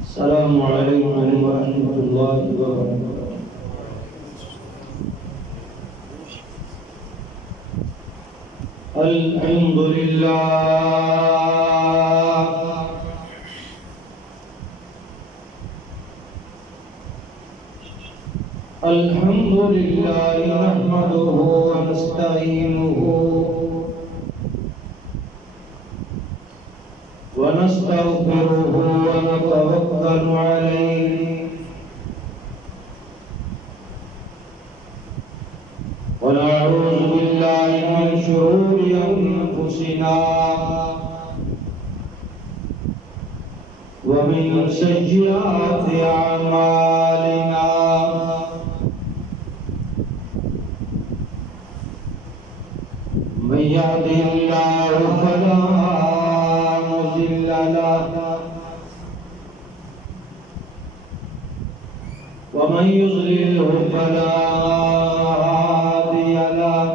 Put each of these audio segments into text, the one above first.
السلام علیکم ورحمۃ اللہ وبرکاتہ۔ الحمد للہ الحمد للہ نحمده ونستعینه ونستغفره ونتوکل علیہ ونعوذ باللہ من شرور انفسنا ومن سیئات اعمالنا من يهده الله فلا مضل له ومن يضلله فلا هادي له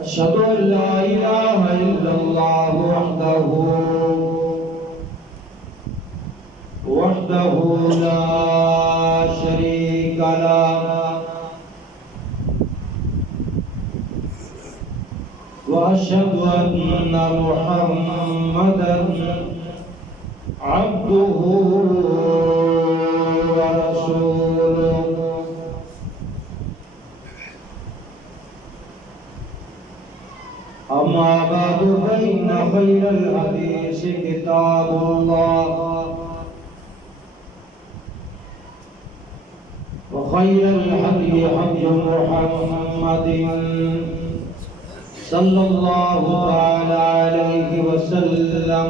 أشهد أن لا إله إلا الله وحده لا شريك له وأشهد أن محمدا عبده ورسوله أما بعد فإن خير الحديث كتاب الله وخير الهدي هدي محمد صلى الله تعالى عليه وسلم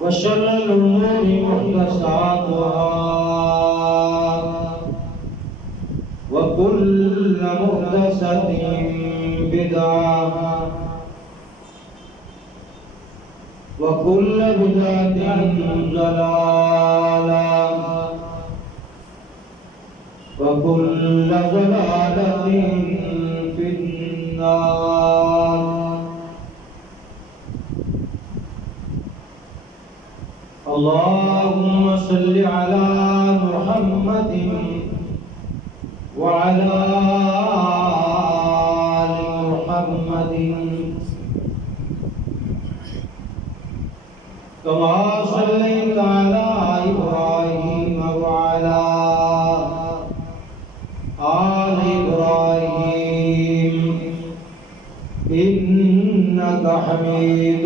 وشر الأمور محدثاتها وكل محدثة بدعة وكل بدعة ضلالة وكل ضلالة في النار اللهم صل على محمد وعلى آل محمد كما صليت على إبراهيم وعلى آل إبراهيم إنك حميد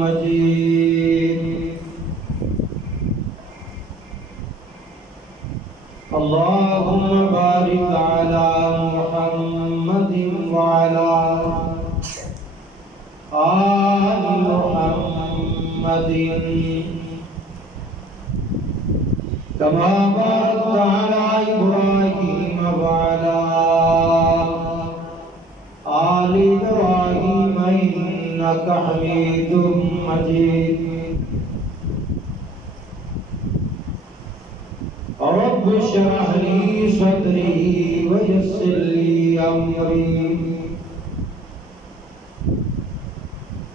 مجيد اللهم بارك على محمد وعلى آل محمد كما باركت على إبراهيم وعلى آل إبراهيم إنك حميد مجيد رب اشرح لي صدري ويسر لي أمري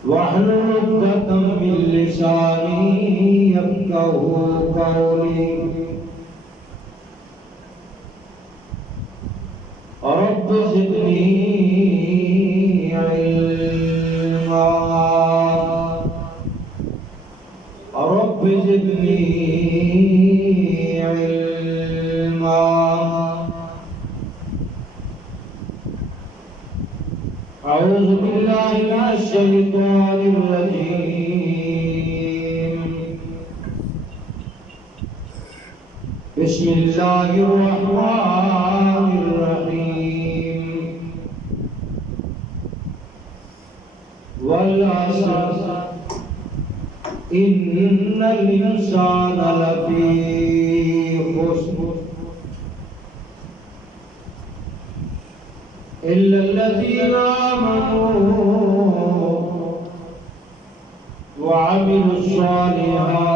واحلل عقدة من لساني يفقهوا قولي رب زدني علما رب زدني علما أعوذ بالله من الشيطان الرجيم بسم الله الرحمن الرحيم والعصر إن الإنسان لفي خسر إلا الذين آمنوا وعملوا الصالحات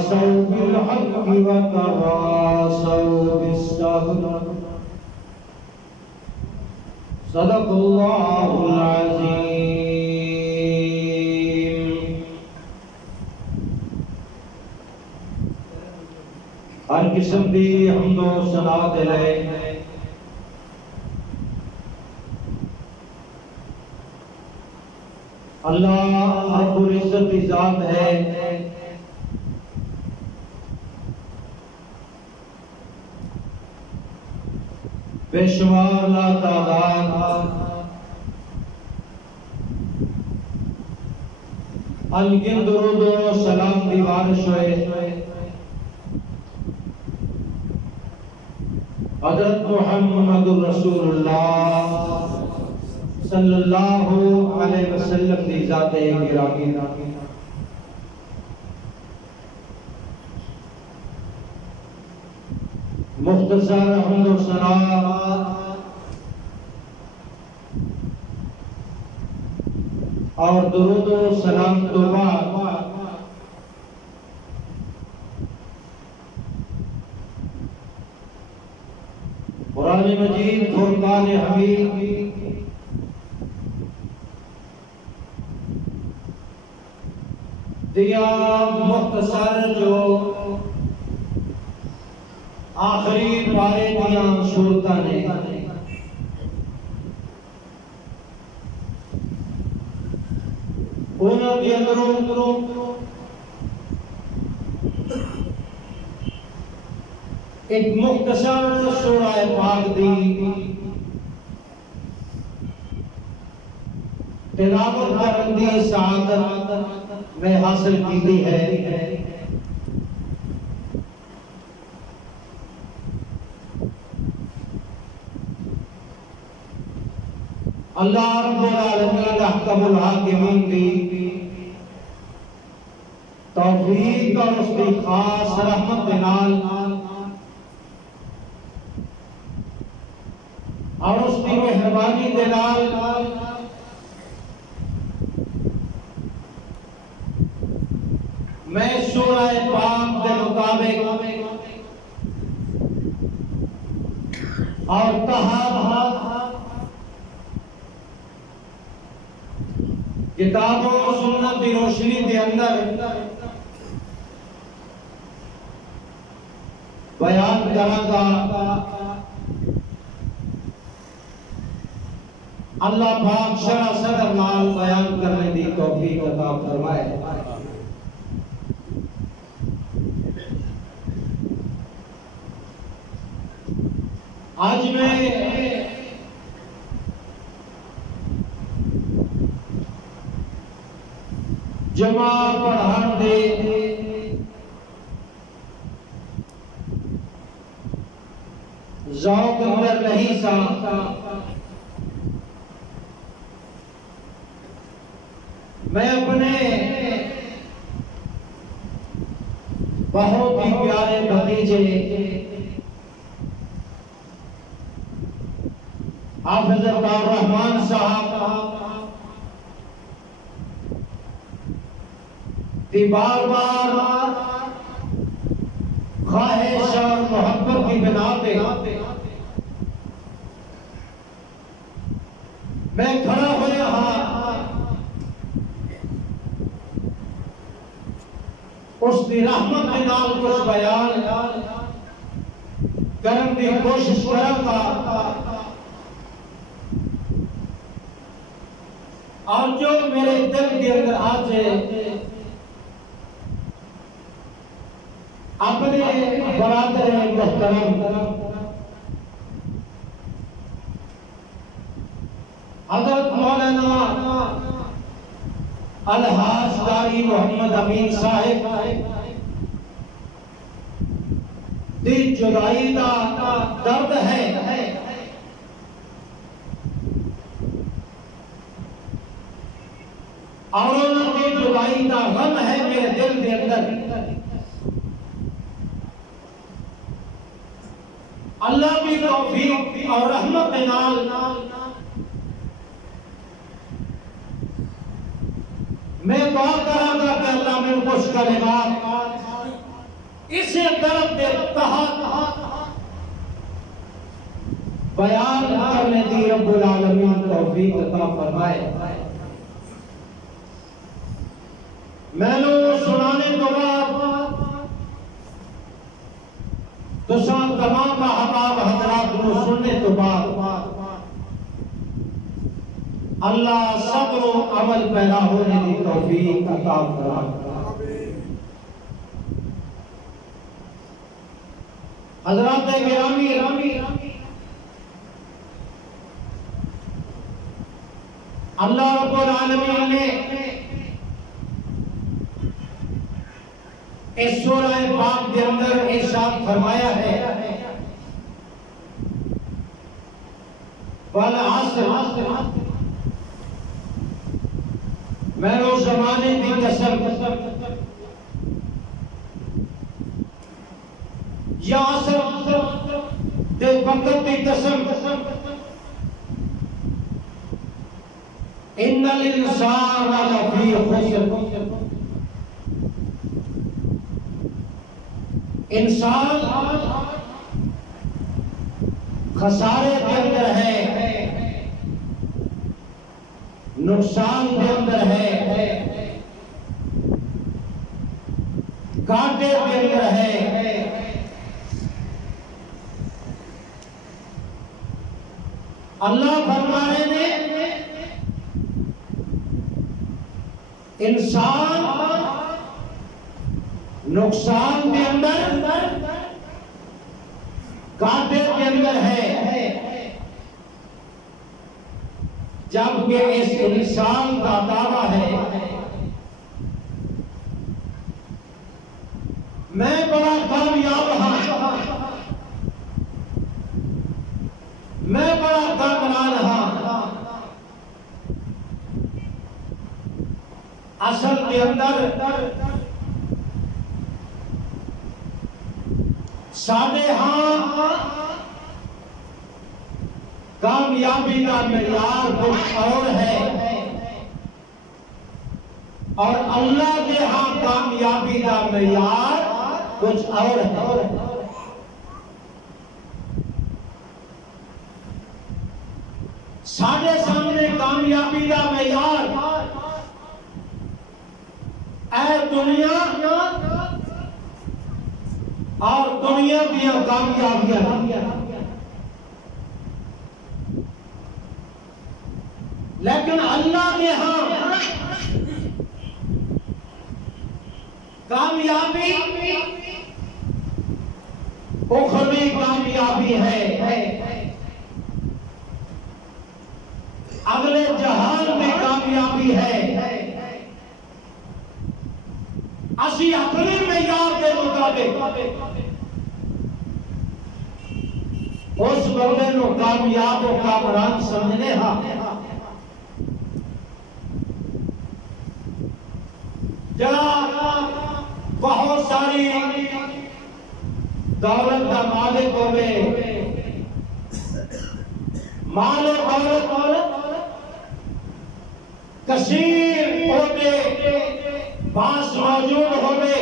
تواصوا بالحق وتواصوا بالصبر صدق اللہ العظیم۔ ہر قسم دی حمد و ثنا دلے اللہ رب العزت کی ذات ہے، بے شمار لا تعداد انگن درود و سلام دی بارش ہوئے حضرت محمد رسول اللہ صلی اللہ علیہ وسلم دی ذات گرامی۔ مختصر حمد و ثنا اور درود و سلام تو بعد قرآن مجید فرقان حمید دیا مختصر جو آخری پارے دیا صورتاں نے انہوں کے اندروں ایک مختصر سورہ پاک دی تلاوت کرن دی سعادت میں حاصل کی ہے۔ اللہ رب العالمین احکم الحاکمین کی توفیق اور اس کی خاص رحمت نال اور اس کی مہربانی نال میں سورہ پاک کے مطابق اور کتاب و سنت کی روشنی کے اندر بیان کرنا گا۔ اللہ پاک شرح صدر نال بیان کرنے دی توفیق عطا فرمائے۔ آج میں جمع پڑھان دے ذوق اندر نہیں سا، میں اپنے بہت ہی پیارے بھتیجے حافظ الرحمان صاحب کی بار بار خواہش اور محبت کی بنا پہ میں کھڑا ہو رہا اس کی رحمت کے نال کچھ بیان کرنے کی کوشش کرا تھا، اور جو میرے دل کے اندر آج اپنے برادر محترم حضرت مولانا الحاج قاری محمد امین صاحب دی جدائی کا درد ہے، اور انہوں کی جدائی کا غم ہے میرے دل کے اندر۔ اللہ کی توفیق اور رحمت کے نال میں دعا کراں گا کہ اللہ میں کچھ کلمات اسے درد دے تحت بیان کرنے دی رب العالمین توفیق عطا فرمائے۔ میں نے سنانے تو بعد تساں تمام احباب حضرات کو سننے تو بعد اللہ صبر و عمل پیدا ہونے کی توفیق عطا فرمائے۔ حضرات گرامی، اللہ رب العالمین نے اس سورہ پاک کے اندر ارشاد فرمایا ہے والعصر، میں نے زمانے کی قسم یا عصر دے وقت کی قسم، ان الانسان لفی خسر، انسان خسارے کے اندر ہے، نقصان کے اندر ہے، گھاٹے کے اندر ہے۔ اللہ فرما رہے ہیں انسان نقصان کے اندر، گھاٹے کے اندر ہے، جبکہ اس انسان کا دعویٰ ہے میں بڑا کامیاب ہوں، میں بڑا کامران ہوں۔ اصل کے اندر سادے ہاں کامیابی کا معیار کچھ اور ہے، اور اللہ کے ہاں کامیابی کا معیار کچھ اور ہے۔ سارے سامنے کامیابی کا معیار اے دنیا اور دنیا کی کامیابیاں، لیکن اللہ کے ہاں کامیابی اخروی کامیابی ہے، اگلے جہان میں کامیابی ہے۔ اسی اپنے معیار کے مطابق اس بندے نو کامیاب و کامران سمجھنے ہاں، جڑا بہت ساری دولت کا مالک ہوئے، مال و دولت کثیر ہوئے، پاس موجود ہوئے،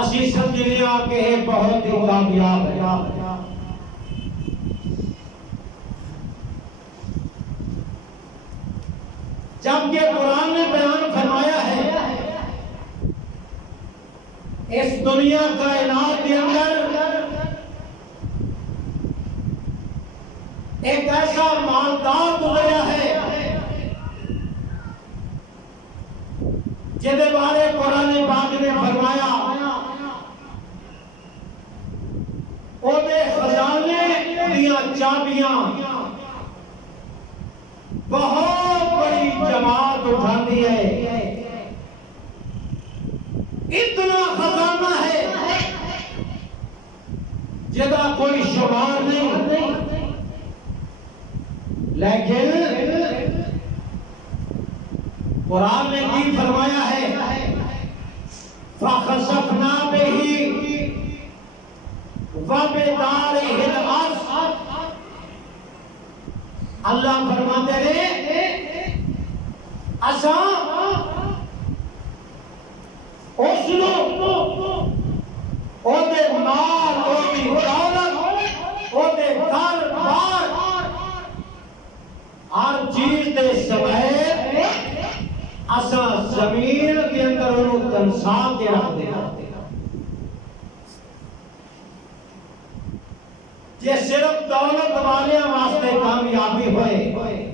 اسی سمجھنیا کہ بہت ہی کامیاب ہے۔ جبکہ قرآن نے بیان فرمایا ہے اس دنیا کائنات کے اندر ایک ایسا مالدار گزرا ہے جہدے بارے قرآن پاک نے فرمایا او دے خزانے دیاں چابیاں بہت بڑی جماعت اٹھاتی ہے، اتنا خزانہ ہے جدا کوئی شمار نہیں، لیکن قرآن نے کی فرمایا ہے فَخَسَفْنَا بِهِ وَبِدَارِهِ الْأَرْضِ، اللہ فرماتے ہیں اساں اس اسا زمین کے اندر انہوں تنسا کے رکھ دینا یہ صرف دولت والے واسطے کامیابی ہوئے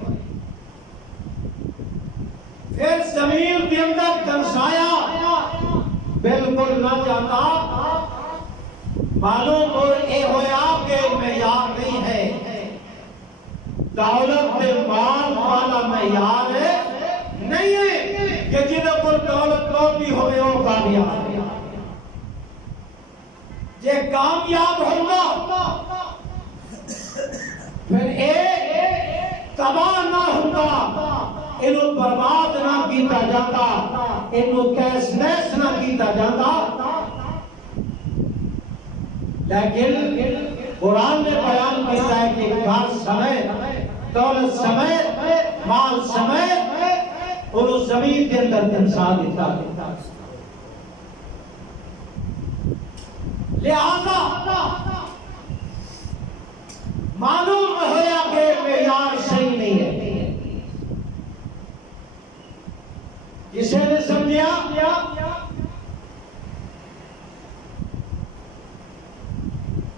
پھر زمین کے اندر تنسایا بالکل نہ جاتا معلوم ہو اے ہویا کہ معیار نہیں ہے دولت کے مال والا معیار نہیں ہے کہ جنہیں پر دولت لوٹی ہوئے وہ کامیاب یہ کامیاب ہوگا پھر ایک تباہ نہ ہوگا انہوں برباد نہ کیتا جاتا انہوں کیس نیس نہ کیتا جاتا لیکن قرآن نے بیان کیتا ہے کہ گھر سمیت دولت سمیت مال سمیت انہوں زمین کے اندر تنسا دیتا لہذا معلوم ہویا کہ معیار صحیح نہیں ہے کسی نے سمجھا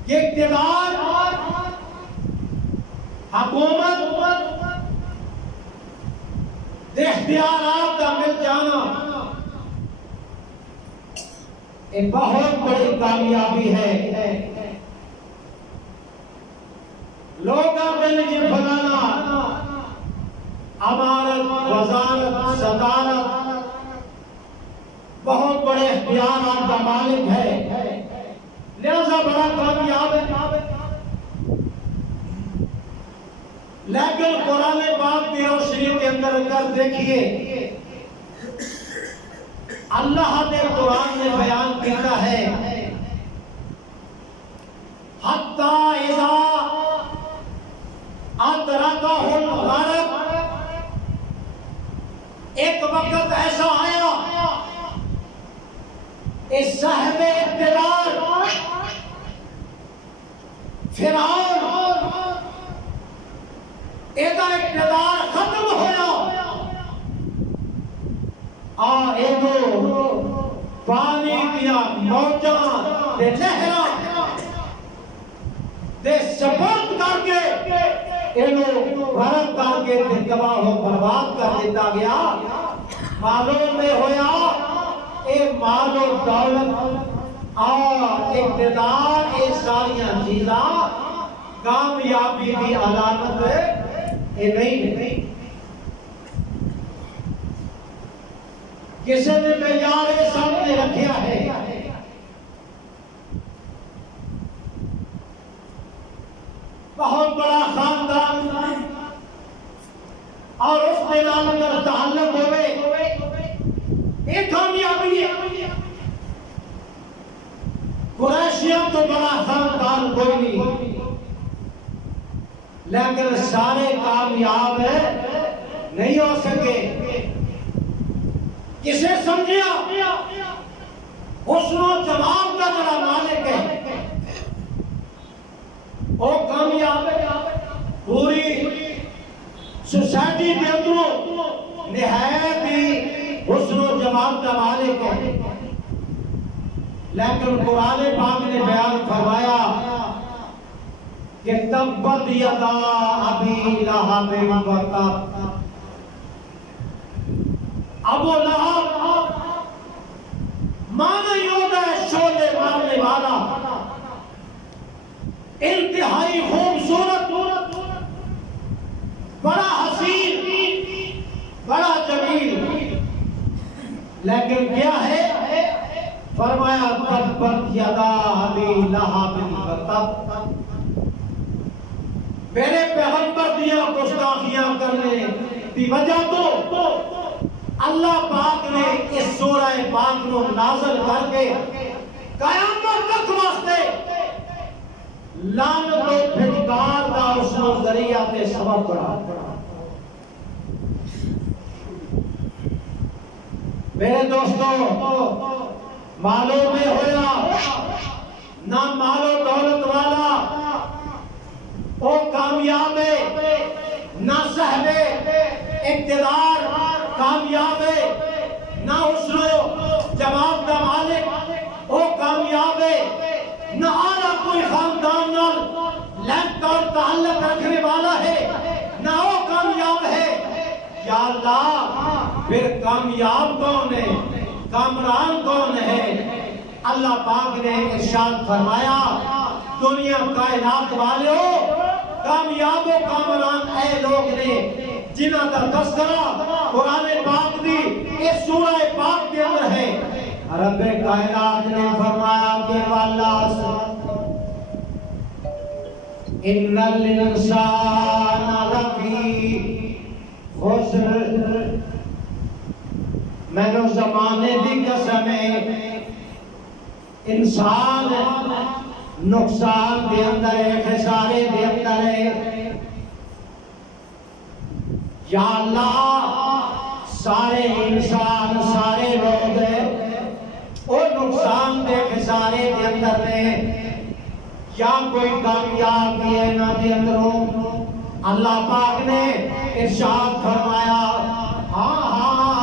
کہ اقتدار حکومت اختیارات کا مل جانا ایک بہت بڑی کامیابی ہے لوگ اپنے لیے بنانا امارت وزارت صدارت بہت بڑے اختیارات کا مالک ہے لہذا بڑا کامیاب ہے لیکن قرآن پاک کی روشنی کے اندر دیکھیے اللہ نے قرآن میں بیان کیا ہے حتی اذا ادرکہ الغرق ایک وقت ایسا آیا اس صاحب اقتدار فرعون ایدہ اقتدار ختم ہویا ایدو پانی دیا موجاں دے لہرہ دے سپورٹ کر کے ایدو غرق کر کے تباہ و برباد کر دیتا گیا معلوم میں ہویا اے مال و دولت اور اقتدار اے ساریاں چیزاں کامیابی کی علامت ہے اے نہیں کسی نے معیار سامنے رکھیا ہے بہت بڑا خاندان اور اس کے نام اگر تعلق ہوئے ایک کامیابی ہے قریشیوں تو بڑا خاندان کوئی نہیں لیکن سارے کامیاب نہیں ہو سکے کسے سمجھیا حسن و جمال کا بڑا مالک ہے وہ کامیاب ہے پوری سوسائٹی کے اندروں نہایت ہی حسن و جمال کا مالک ہے لیکن قرآن پاک نے بیان فرمایا کہ تبت یدا ابی لہب و تب ابو لہب مانا یودا شعلے مارنے والا انتہائی خوبصورت بڑا حسین بڑا جمیل لیکن کیا ہے فرمایا تبت یدا ابی لہب و تب میرے پیغمبر دیا گستاخیاں کرنے کی وجہ تو اللہ پاک نے اس سورہ پاک کو نازل کر کے قیامت تک واسطے لعنت و پھٹکار کا اس کو ذریعہ تے سبب بنا میرے دوستوں معلوم میں ہویا نہ مال و دولت والا وہ کامیاب ہے نہ صاحب اقتدار کامیاب ہے پھر کامیاب کون ہے، کامران کون ہے؟ اللہ پاک نے ارشاد فرمایا دنیا کائنات والے ہو، کامیاب و کامران اے لوگ نے جنہاں کا تذکرہ قرآن پاک دی اس سورہ پاک کے اندر ہے۔ رب کائنات نے فرمایا کہ والعصر ان الانسان لفی خسر، میں نے زمانے دی قسم ہے انسان نقصان دے اندر ہے، خسارے دے اندر ہے۔ یا اللہ سارے انسان سارے لوگ وہ نقصان دے خسارے دے اندر نے، یا کوئی کامیابی ہے نہ دے اندروں۔ اللہ پاک نے ارشاد فرمایا ہاں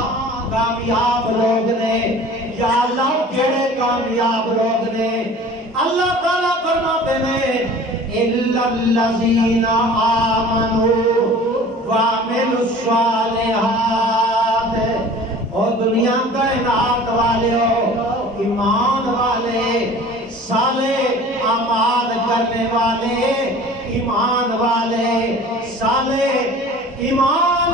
کامیاب لوگ نے۔ یا اللہ کیڑے کامیاب لوگ نے؟ اللہ تعالیٰ فرماتے ہیں اِلَّا الَّذِينَ آمَنُوا وَعَمِلُوا الصَّالِحَاتِ، اور دنیا کائنات والے ہو، ایمان والے، صالح اعمال کرنے والے، ایمان والے، صالح ایمان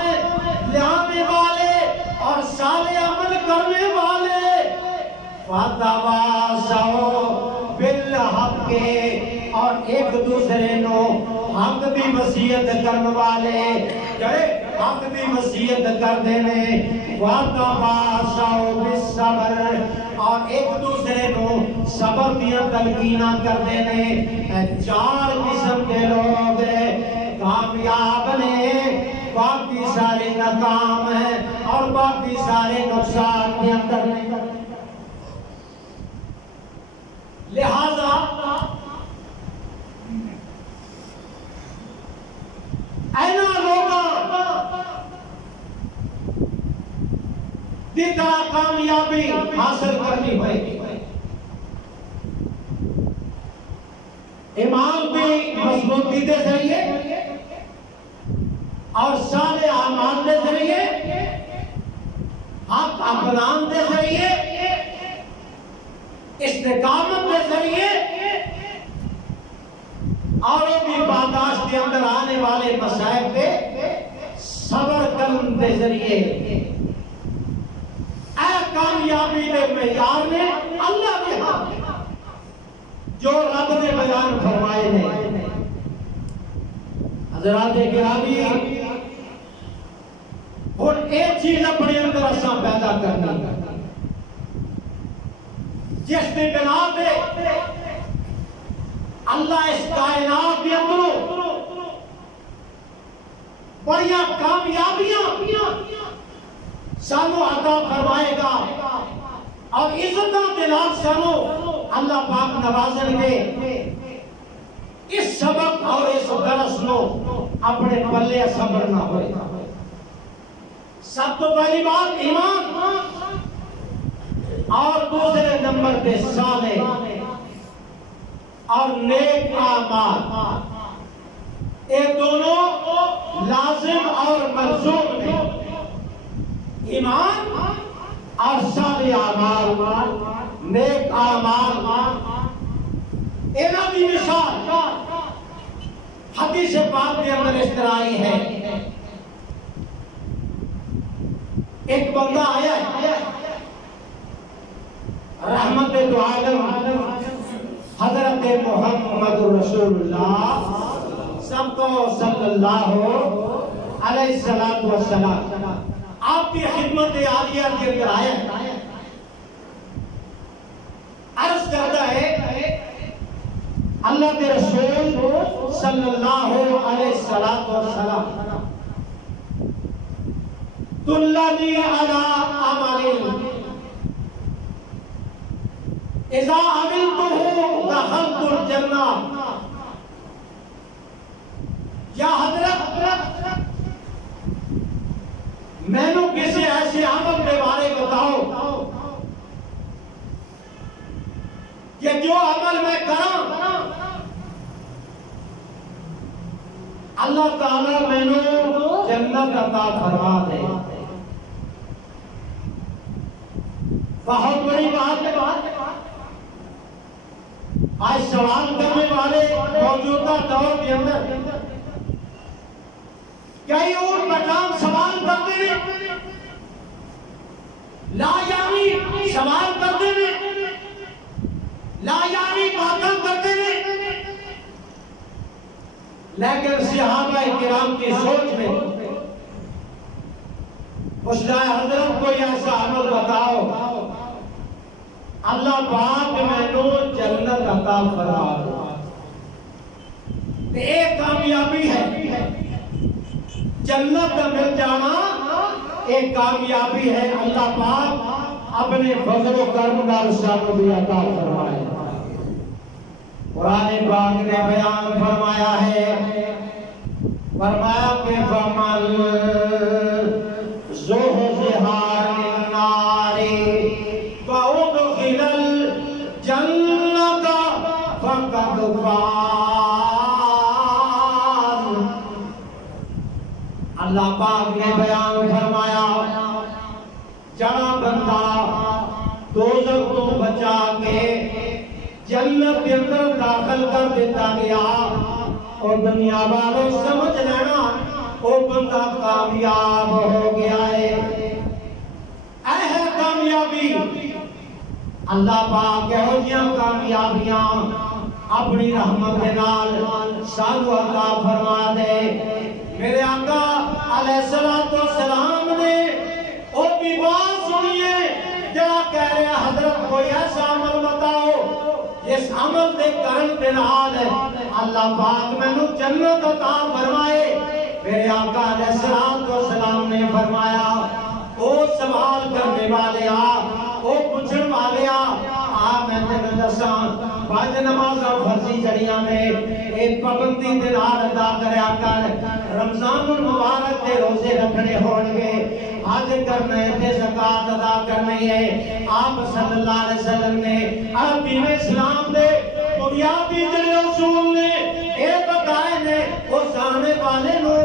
لانے والے اور صالح عمل کرنے والے، وَتَوَاصَوْا بِالْحَقِّ، اور ایک دوسرے نو حق دی وصیت کرنے والے، جڑے حق دی وصیت کر دینے، وَتَوَاصَوْا بِالصَّبْرِ، اور ایک دوسرے نو صبر دیا تلقینہ کر دینے۔ چار قسم کے لوگ کامیاب نے، باقی سارے ناکام ہیں اور باقی سارے نقصان کے اندر ہیں۔ لہذا اینا لوگاں دی طرح کامیابی حاصل کرنی ہوئے، ایمان بھی مضبوطی دے ذریعے اور صالح اعمال دے ذریعے، حق اقدام دے ذریعے، استقامت دے ذریعے، اور بھی برداشت کے اندر آنے والے مسائل پہ صبر کرنے دے ذریعے۔ اے کامیابی دے معیار نے اللہ نے ہاں جو رب نے بیان فرمائے نے۔ حضرات گرامی، اور ایک چیز اپنے اندر اساں پیدا کرنا جس نے بنا دے اللہ اس کائنات کے اندروں بڑیاں کامیابیاں سانو عطا فرمائے گا اور عزتاں دے نال سانو اللہ پاک نوازن گے۔ اس سبق اور اس درس نو اپنے پلے صبر نہ ہوئے۔ سب تو پہلی بات ایمان، اور دوسرے نمبر پہ صالح اور نیک اعمال، یہ دونوں لازم اور ملزوم ہیں۔ ایمان اور صالح اعمال، نیک اعمال، انہاں دی مثال حدیث پاک کے اندر اس طرح آئی ہے۔ ایک بندہ آیا ہے رحمت دو عالم حضرت محمد رسول اللہ سب کو صلی اللہ علیہ السلام آپ کی خدمت عالیہ کے اندر آیا ہے، عرض کرتا ہے اللہ کے رسول صلی اللہ علیہ السلام دلنی علی عمل اذا عملتہ دخلت الجنہ۔ یا حضرت میں نے کسی ایسے عمل کے بارے بتاؤ کہ جو عمل میں کروں اللہ تعالیٰ میں نے جنت عطا فرما دے۔ بہت بڑی بات ہے۔ آج سوال کرنے والے موجودہ دور کے اندر کئی اور مقام سوال کرتے ہیں، لا یعنی سوال کرتے ہیں، لا یعنی باتیں کرتے ہیں، لیکن صحابہ کرام کی سوچ میں اس نے حضرت کو ایسا عمل بتاؤ اللہ پاک میں نو جنت عطا فرما دو۔ ایک کامیابی ہے، جنت مل جانا ایک کامیابی ہے، اللہ پاک اپنے فضل و کرم کا رشتہ بھی عطا فرمائے۔ قرآن پاک نے بیان فرمایا ہے، فرمایا کہ فمن زحزح عن النار وأدخل الجنة فقد فاز۔ اللہ پاک نے بیان فرمایا جہاں بندہ دوزخ کو بچا کے جنت کے اندر داخل کر دیتا گیا اور دنیا والوں سمجھ لینا وہ بندہ کامیاب ہو گیا ہے۔ اے کامیابی اللہ پاک کہوجیاں کامیابیاں اپنی رحمت کے نال سانو عطا فرما دے۔ میرے آقا علیہ السلام نے وہ بھی بات سنیے جہاں کہہ رہے حضرت کوئی ایسا عمل بتاؤ اس عمل دے کرن دے نال اللہ پاک میں نو جنت عطا فرمائے۔ میرے آقا علیہ السلام نے فرمایا او سوال کرنے والے او پوچھن والے میں تینوں دساں پانچ نمازاں فرضی جڑیاں نے اے پابندی دے نال ادا کریا کر، رمضان المبارک دے روزے رکھنے ہون گے، حج کرنے تے زکات ادا کرنی ہے۔ آپ صلی اللہ علیہ وسلم نے دین اسلام دے بنیادی جڑے اصول نے اے بتائے نے او سامنے والے نو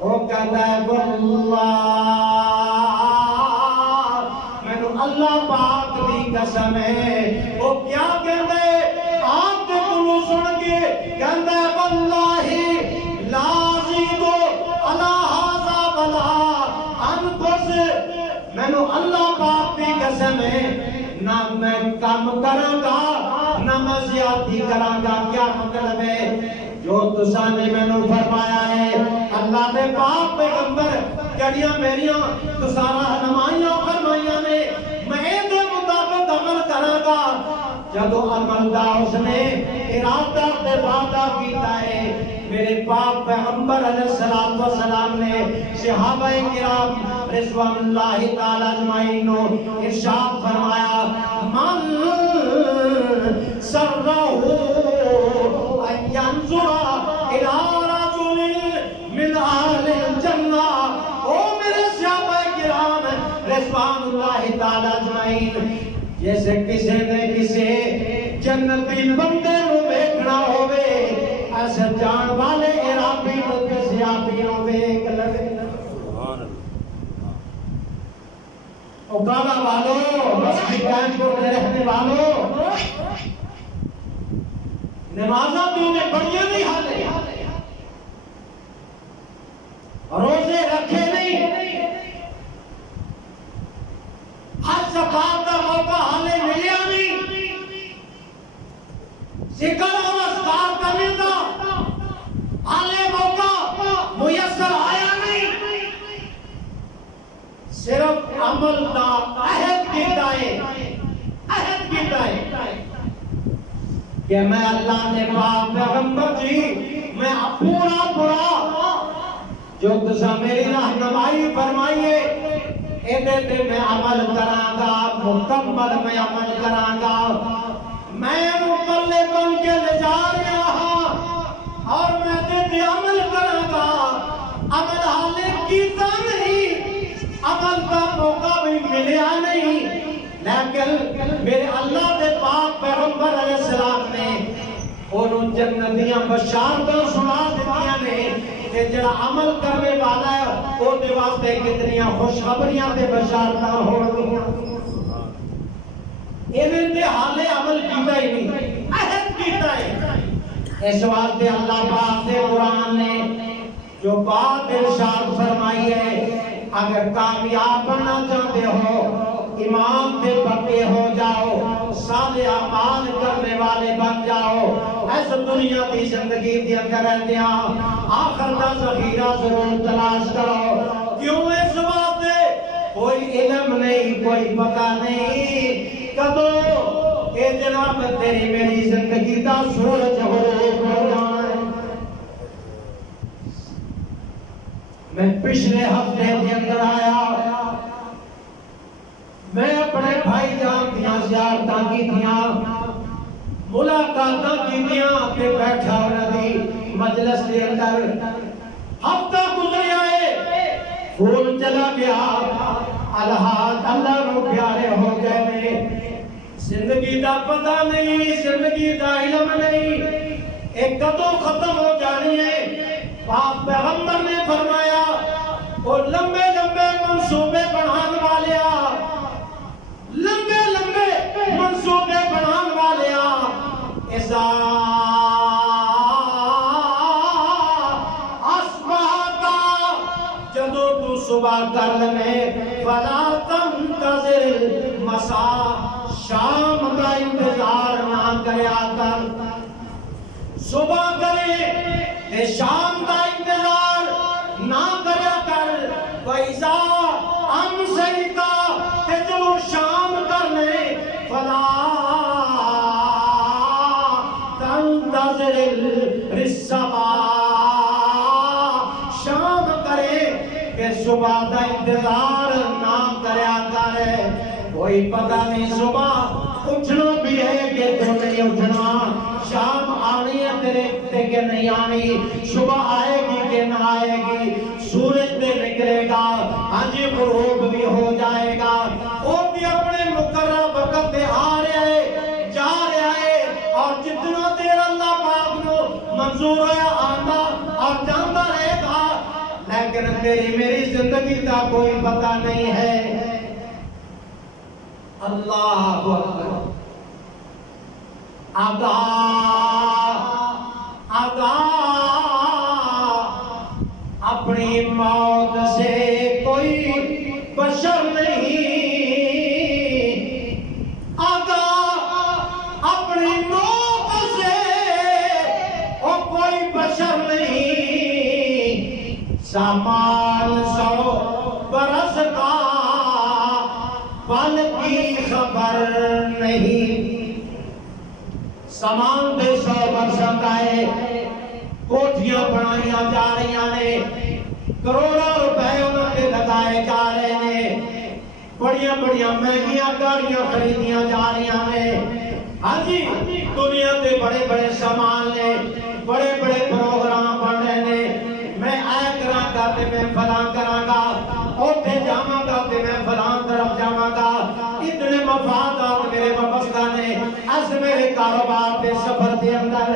او کہتا ہے اللہ پاک دی قسم ہے وہ کیا کہتا ہے آپ کے دلوں سن کے کہتا ہے واللہ لا زیدو علی ھذا ولا انقص، میں نو اللہ پاک دی قسم ہے نہ میں کم کراں گا نہ میں زیادتی کراں گا۔ کیا مطلب ہے جو تساں نے میں نو فرمایا ہے اللہ دے پاک پیغمبر جڑیاں میریاں تساں رہنمائیاں فرمائیاں نے میں دے مطابق عمل کراں گا۔ جدو عمل دا اس نے ارادہ دے وعدہ کیتا ہے میرے پاک پیغمبر علیہ السلام نے صحابہ کرام رضوان اللہ تعالی اجمعین کو ارشاد فرمایا من سرہ ان ينظر الى رجل من اہل الجنہ۔ او میرے صحابہ کرام رضوان اللہ تعالی اجمعین جیسے کسی نے کسی جنتی بندے نو دیکھنا ہوئے ایسے جان والے ارابی نو کسی آبی نو دیکھ لگے۔ اکالا والو مسجد قائم کو رہنے والو نمازہ تو نے بڑھیا نہیں حالے روزے رکھے نہیں، ہر زکات کا موقع حالے ملیا نہیں، ذکر اور اذکار کرنے کا حالے موقع میسر آیا نہیں، صرف عمل دا عہد کیتا ہے کہ میں اللہ نے پاک پیغمبر جی میں پورا جو تساں میری رہنمائی فرمائیے تے میں عمل کراں گا، مکمل میں عمل کراں گا۔ میں پلے بن کے لے جا رہا ہاں اور میں تے عمل کراں گا۔ عمل حالے کیتا نہیں، عمل کا موقع بھی ملیا نہیں، لیکن میرے اللہ دے پاک پیغمبر علیہ السلام نے انہوں جنتیاں بشارتاں سنا دیتیاں نے کہ جڑا عمل کرنے والا ہے وہ دے واسطے کتنیاں خوشخبریاں دے بشارتاں ہو گئیاں۔ انہیں تے حالے عمل کیتا ہی نہیں، عہد کیتا ہے۔ اس واسطے اللہ پاک نے قرآن نے جو بات ارشاد فرمائی ہے، اگر کامیاب بننا چاہتے ہو، ایمان پہ پکے ہو جاؤ، صالح اعمال کرنے والے بن جاؤ، اس دنیا کی زندگی کے اندر رہتے ہیں، آخر کا ذخیرہ ضرور تلاش کرو۔ کیوں؟ اس واسطے کوئی علم نہیں، کوئی پتہ نہیں کدو اے جناب تیری میری زندگی کا سورج غروب ہو جانا ہے۔ میں پچھلے ہفتے کے اندر آیا، میں اپنے بھائی جان دیاں زیارتاں کیتیاں، ملاقاتاں کیتیاں کہ بیٹھا انہاں دی مجلس دے اندر، ہفتہ گزر آئے، فون چلا گیا، اللہ نو پیارے ہو گئے نے، زندگی دا پتہ نہیں، زندگی دا علم نہیں، ایک کدو ختم ہو جانی ہے۔ پاک پیغمبر نے فرمایا وہ لمبے لمبے منصوبے بنان والیا، لمبے لمبے منصوبے بنان والیا، ایسا اصبحتا جدو تو صبح کر لے، فلا تنتظر مساء، شام کا انتظار نہ کریا کر، صبح کرے تے شام کا انتظار نہ کریا کر، وَإِذَا أَمْسَيْتَ تے جو شام کرنے، فلا تنتظر الصباح، شام کرے کہ صبح کا انتظار نہ کریا کرے۔ کوئی پتہ نہیں صبح اٹھنا بھی ہے کہ تو نہیں اٹھنا، شام آنی ہے تیرے تے کہ نہیں آنی، صبح آئے گی کہ نہ آئے گی، سورج تے نکلے گا، آج غروب بھی ہو جائے گا، وہ بھی اپنے مقررہ وقت پہ آ رہا ہے، جا رہا ہے، اور جتنا دیر اللہ پاک نو منظور ہے آندا اور جاندہ رہے گا، لیکن تیری میری زندگی کا کوئی پتہ نہیں ہے۔ اللہ اکبر، اپنی موت سے کوئی بشر نہیں، اپنی موت سے کوئی بشر نہیں، سامان 100 برس کا پل کی خبر نہیں، سامان دے 100 برس آئے، کوٹھیاں بنائیاں جا رہی نے، کروڑوں روپے انہوں نے لگائے جا رہے ہیں، بڑیاں بڑیاں مہنگیاں گاڑیاں خریدیاں جا رہی نے، ہاں جی دنیا کے بڑے بڑے سامان نے، بڑے بڑے پروگرام بن رہے ہیں، میں آیا کراں گا تے میں فلاں کراں گا، اوتھے جاواں گا تے میں فلاں طرف جاواں گا، اتنے مفادات میرے وابستہ نے، اس میرے کاروبار کے سفر کے اندر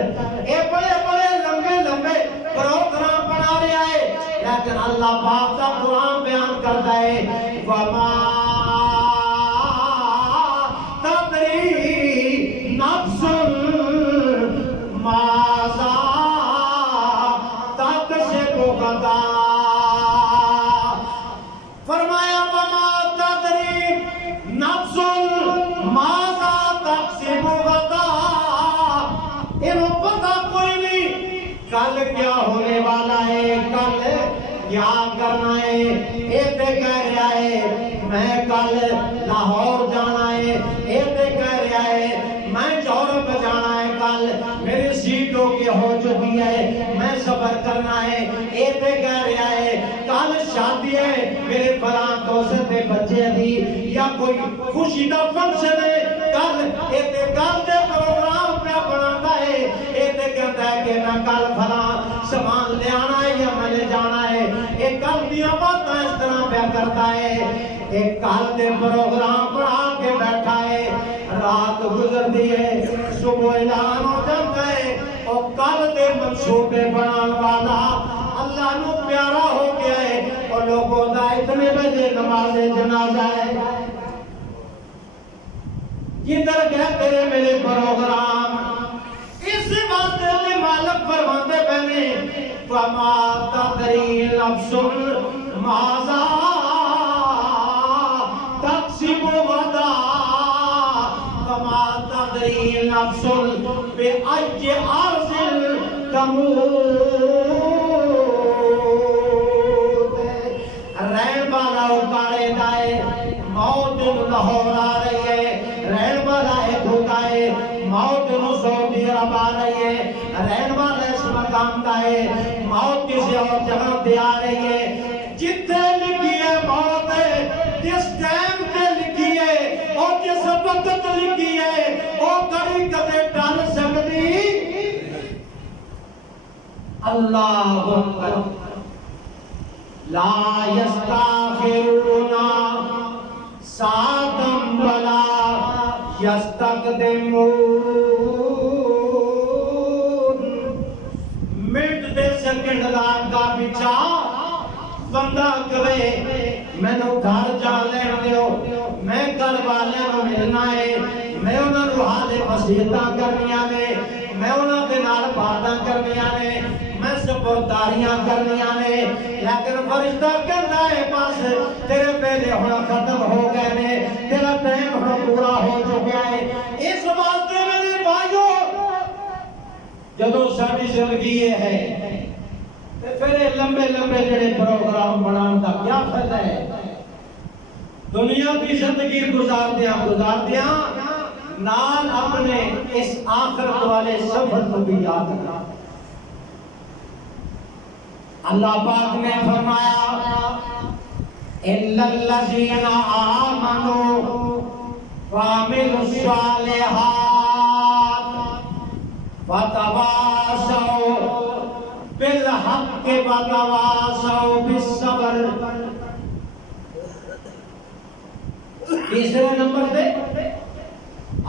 اے بڑے بڑے لمبے لمبے پروگرام بنا رہے آئے، لیکن اللہ پاک کا قرآن بیان کرتا ہے وَمَا تَدْرِي نَفْسٌ مَاذَا تَكْسِبُ غَدًا، فرمایا وَمَا تَدْرِي نَفْسٌ مَاذَا تَكْسِبُ غَدًا، انہوں پتہ کوئی نہیں کل کیا ہونے والا ہے، کل کیا کرنا ہے، ایتے کہہ رہا ہے میں کل لاہور جانا ہے، ایتے کہہ رہا ہے میں یورپ جانا ہے، کل میری سیٹوں کی ہو چکی ہے میں سفر کرنا ہے، ایتے کہہ رہا ہے کل شادی ہے میرے فلاں دوست دے بچے دی، یا کوئی خوشی دا فنکشن ہے کل، ایتے کل دے پروگرام پہ بناتا ہے، ایتے کہتا ہے کہ میں کل فلاں سامان لے آنا ہے یا میں نے جانا ہے، ایک کل دیا باتاں اس طرح پہ کرتا ہے، ایک کل دے پروگرام بنا کے بیٹھا ہے، رات گزر دی ہے، صبح اعلان ہو جاتا ہے، اور کل دے منصوبے بنان والا اللہ نو پیارا ہو گیا ہے، اور لوگوں دا اتنے بجے نماز جنازہ ہے، کدھر گئے تیرے میرے پروگرام؟ اس واسطے میں مالک فرماتے پہنے وما تدری نفس ماذا تکسب غدا وما تدری نفس بأي أرض تموت رہن والا اکاڑے دائے موت لاہور آ رہی ہے، رہن والا ایک ہوگائے موت سعودی عرب آ رہی ہے، رہن والا اس مقام کا ہے موت کسی اور جگہ پہ آ رہی ہے۔ جتنے لکھی ہے موت جس ٹائم پہ لکھی ہے اور جس وقت لکھی ہے وہ کبھی کبھی ٹل سکتی اللہ اکبر لا یستاخرون ساعة ولا یستقدمون منٹ دے سیکنڈ کا پیچھا بندہ کہے میں نو گھر جا لین دیو، میں گھر والے نو ملنا ہے، میں انہاں نو حال وصیتاں کرنیاں نے، میں انہاں دے نال باتاں کرنیاں نے، میں سپرداریاں کرنیاں نے، لیکن فرشتہ کہنا ہے بس تیرے پہلے ہونا ختم ہو گئے نے، تیرا ٹائم ہونا پورا ہو چکا ہے۔ اس واسطے میرے بھائیو جدو ساری زندگی یہ ہے پھر لمبے لمبے جڑے پروگرام بنان کا کیا فائدہ ہے؟ دنیا کی زندگی گزار دیاں نال اپنے اس آخرت والے سفر کو بھی یاد رکھنا۔ اللہ پاک نے فرمایا اِلَّا الَّذِينَ آمَنُوا وَعَمِلُوا الصَّالِحَاتِ وَتَوَاصَوْا بِالْحَقِّ وَتَوَاصَوْا بِالصَّبْرِ۔ تیسرے نمبر پہ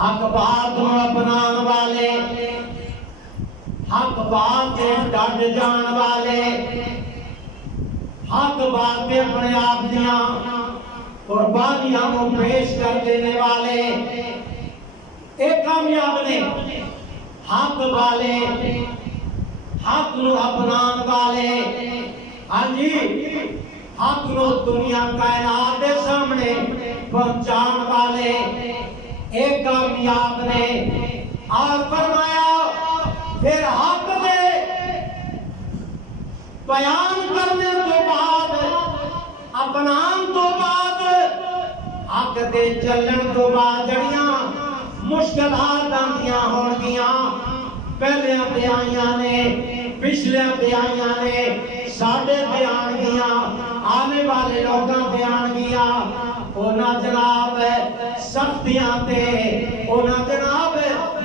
حق بات کو اپنان والے، حق بات کے ڈٹ جان والے، حق بات پہ اپنے آپ دیاں قربانیاں کو پیش کر دینے والے، ایک کامیاب نے حق والے، حق نو اپنان والے، ہاں جی حق نو دنیا کائنات کے سامنے پہنچان والے، ایک کامیاب نے۔ اور فرمایا پھر حق دے بیان کرنے تو بعد، اپنان تو بعد، حق دے چلن تو بعد جڑیاں مشکلات آندیاں ہون گیاں، پہلے پہ آئیاں نے، پچھلے پہ آئیاں نے، ساڑھے پہ آن گیاں، آنے والے لوگاں پہ آن گیاں، اونا جناب سختیاں تے، اونا جناب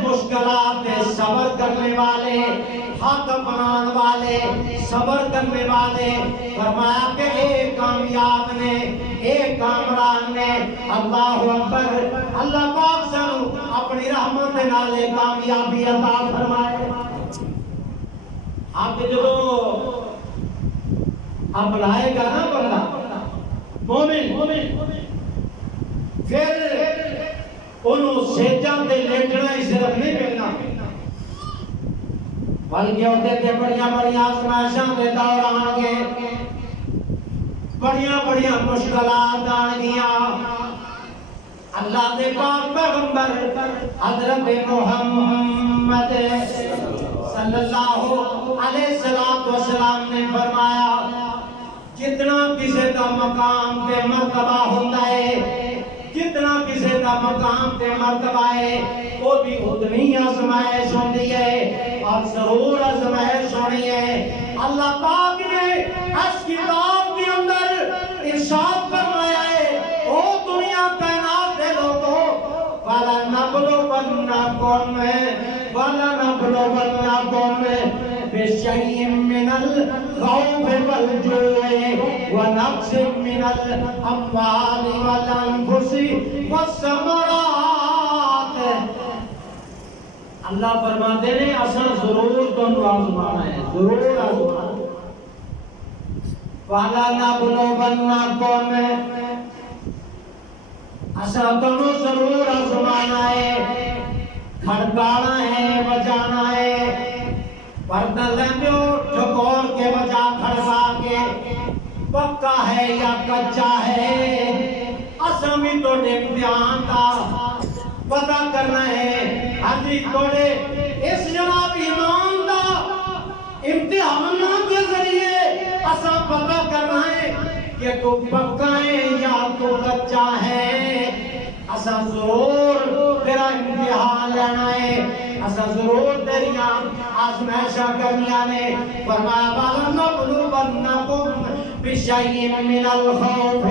مشکلات تے صبر کرنے والے، حق اپنان والے، صبر کرنے والے، فرمایا کہ ایک کامیاب نے، ایک کامران نے۔ اللہ اکبر، اللہ پاک سنو اپنی رحمت نالے کامیابی عطا فرمائے۔ آپ جو اپنائے گا نا بندہ مومن، پھر انہوں سیجاں دے لیٹنا ہی صرف نہیں ملنا، بلکہ ہوتے تھے بڑیاں بڑیاں آزمائشاں دے دور آنگے، بڑیاں بڑیاں مشکلات آنگیاں۔ اللہ دے پاک پیغمبر حضرت محمد صلی اللہ علیہ السلام نے فرمایا جتنا کسی دا مقام تے مرتبہ ہوتا ہے، جتنا کسی دا مقام تے مرتبہ ہے، وہ بھی اتنی آزمائش ہوتی ہے اور ضرور آزمائش ہونی ہے۔ اللہ پاک نے اس کتاب کے اندر ارشاد فرمایا ہے او دنیا کائنات دے لوگوں وَلَنَبْلُوَنَّكُمْ بِشَيْءٍ مِّنَ الْخَوْفِ وَالْجُوعِ وَنَقْصٍ مِّنَ الْأَمْوَالِ وَالْأَنفُسِ وَالثَّمَرَاتِ۔ اللہ فرماتے ہیں اصل ضرور تم آزمانا ہے، ضرور آزمانا۔ وَلَنَبْلُوَنَّكُمْ اسا تنو ضرور آزمانا ہے کھڑکانا ہے بجانا ہے پردہ لیندو ٹھکور کے بجا کھڑکا کے پکا ہے یا کچا ہے اسا بھی توڑے امتحان کا پتہ کرنا ہے حضی توڑے اس جناب ایمان دا امتحانات کے ذریعے اسا پتہ کرنا ہے کہ تو پکا ہے یا تو کچا ہے اسا ضرور تیرا امتحان لینا ہے اسا ضرور تیریاں آزمائشاں کرنیاں نے فرمایا وَلَنَبْلُوَنَّكُمْ بِشَيْءٍ مِّنَ الْخَوْفِ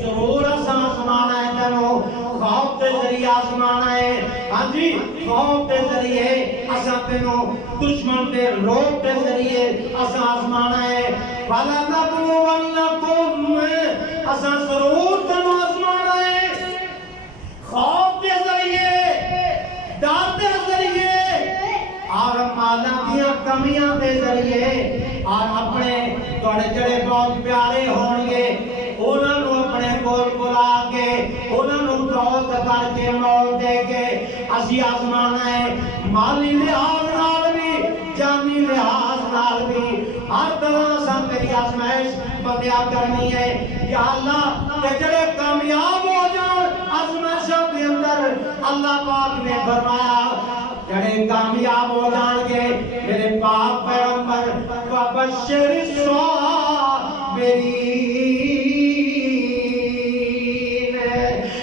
ضرور اسا آزمانا ہے تنو خوف کے ذریعے آزمانا ہے ہاں جی خوف کے ذریعے اسا تنو دشمن کے روک کے ذریعے اسا آزمانا ہے وَلَنَبْلُوَنَّكُمْ اسا ضرور تنو آزمانا ہے خوف کے ذریعے ڈر کے ذریعے اور مالا دیا کمیاں کے ذریعے اور اپنے توڑے جڑے بہت پیارے ہونگے انہوں نے اپنے کول بلا کے انہوں نے دعوت کر کے موت دے کے اسی آزمانا ہے مالی لحاظ نال بھی جانی لحاظ نال بھی ہر طرح سے تیری آزمائش بندیا کرنی ہے یا اللہ کہ جڑے کامیاب ہو جائیں آزمائشوں کے اندر اللہ پاک نے فرمایا جڑے کامیاب ہو جائیں گے میرے پاک پیغمبر وَبَشِّرِ الصَّابِرِينَ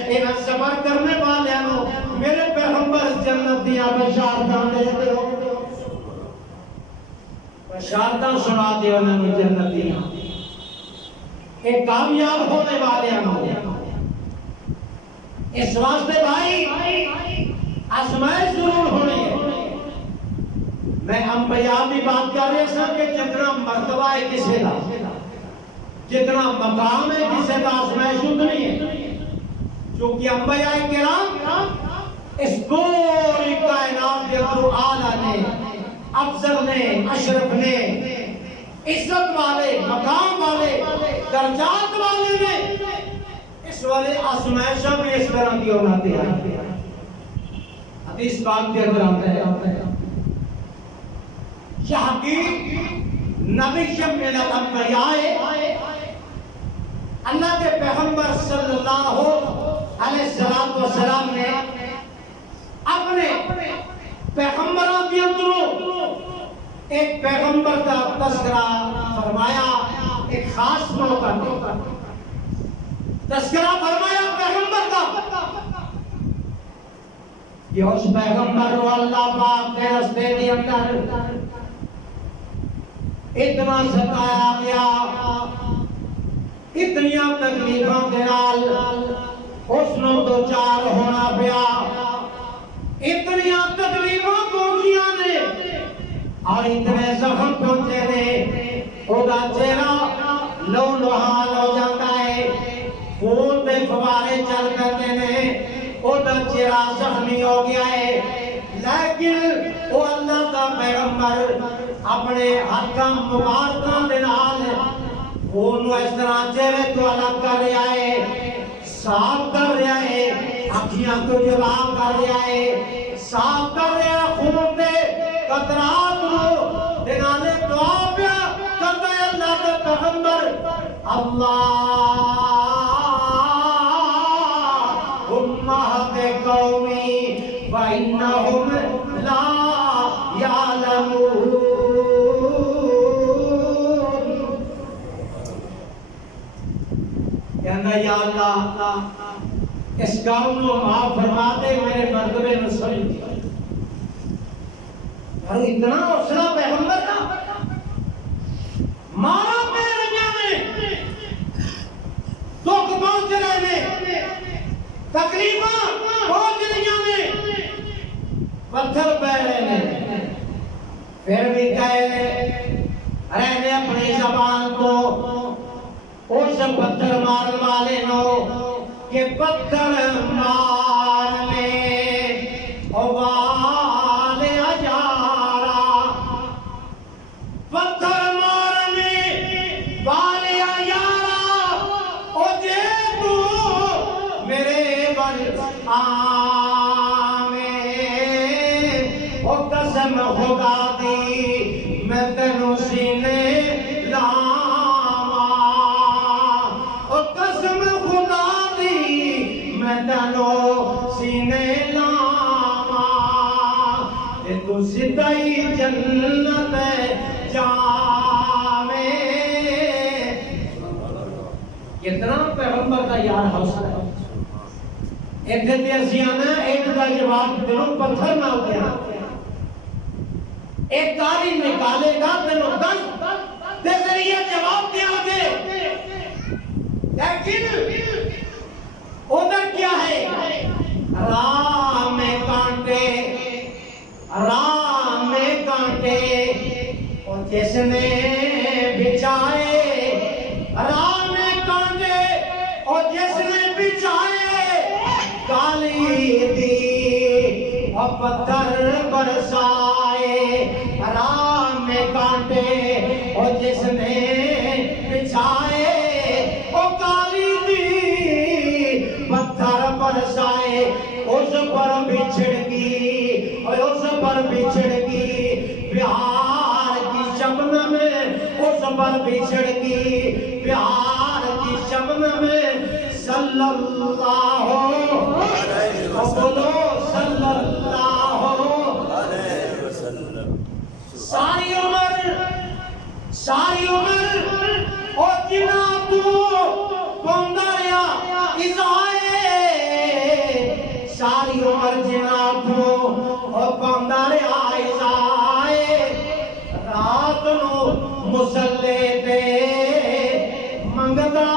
انہاں صبر کرنے والے نو میرے پیغمبر جنت دیا بشارتاں دے دو بشارتاں سنا دے انہاں نو جنت دیا کہ کامیاب ہونے والے نو اس واسطے بھائی آزمائش ضرور ہونی ہے میں انبیاء بھی بات کر رہے ہیں کہ جتنا مرتبہ ہے کسی کا جتنا مقام ہے کسی کا آزمائش اتنی ہے چونکہ انبیاء کرام اس پوری کائنات کے اندر اعلیٰ نے افضل نے اشرف نے عزت والے مقام والے درجات والے نے اس والے آزمائشہ بھی اس طرح کی ہوتی ہے حدیث پاک کے اندر آتا ہے یہ حقیق نبی من الانبیاء اللہ کے پیغمبر صلی اللہ علیہ وسلم نے اپنے پیغمبروں کے اندروں ایک پیغمبر کا تذکرہ فرمایا ایک خاص موقع تذکرہ فرمایا پیغمبر کا کہ اس پیغمبر کو اللہ پاک کے رستے کے اندر اتنا ستایا گیا اتنیاں تکلیفاں کے نال اس نو دو چار ہونا پیا اتنیاں تکلیفاں پہنچیاں نے اور اتنے زخم پہنچے نے او دا چہرہ لو لوحان ہو جاتا ہے خون پہ فوارے چل کرتے نے او دا چہرہ زخمی ہو گیا ہے لیکن او اللہ کا پیغمبر اپنے حکم مبارکان دے نال خون اس طرح چہرے تو الگ کر رہا ہے صاف کر رہا ہے اکھیاں کو جواب کر رہا ہے صاف کر رہا ہے خون دے قطرات کو دنالے دعا پیا کرتا ہے اللہ کا پیغمبر اللہم اہد قومی فإنہم لا یعلمون کہنا یا اللہ اس قوم کو معاف فرما دے میرے مرتبے میں سمجھ اور اتنا حوصلہ پیغمبر کا مارا پیر جانے دکھ پہنچ رہے نے تقریباً پہنچ رہے نے پتھر پہ رہے نے پھر بھی کہے رہنے اپنی زبان کو اس پتھر مار والے نو کہ پتھر مار لے والے ہزارہ پتھر مار لے والے ہزارہ او جے تو میرے پر آویں او قسم خدا دی میں تینوں سینے لاواں او قسم خدا دی میں تینوں سینے لاواں تے تو سدائی جنت جاویں کتنا پیغمبر کا یار حوصلہ ہے ایک دن اسیانا ایک دا جواب دنوں پتھر نہ ہوتے ہیں ایک کاری نکالے گا دنوں دن دے ذریعہ جواب دیا گے لیکن ادھر کیا ہے راہ میں کانٹے اور جس نے بچھائے راہ میں کانٹے اور جس نے بچھائے کالی دی اور پتھر برسائے راہ میں کانٹے اور جس نے بچھائے اور کالی دی پتھر برسائے اس پر بچھڑ گی اور اس پر بچھڑ گی بہار کی شبنم میں اس پر بچھڑ گی بہار کی شبنم میں صلی اللہ بولو صلی اللہ علیہ وسلم ساری عمر اور جنا تو پندریا ازائے ساری عمر جنا تو پندریا ازائے رات نو مسلے تے منگدا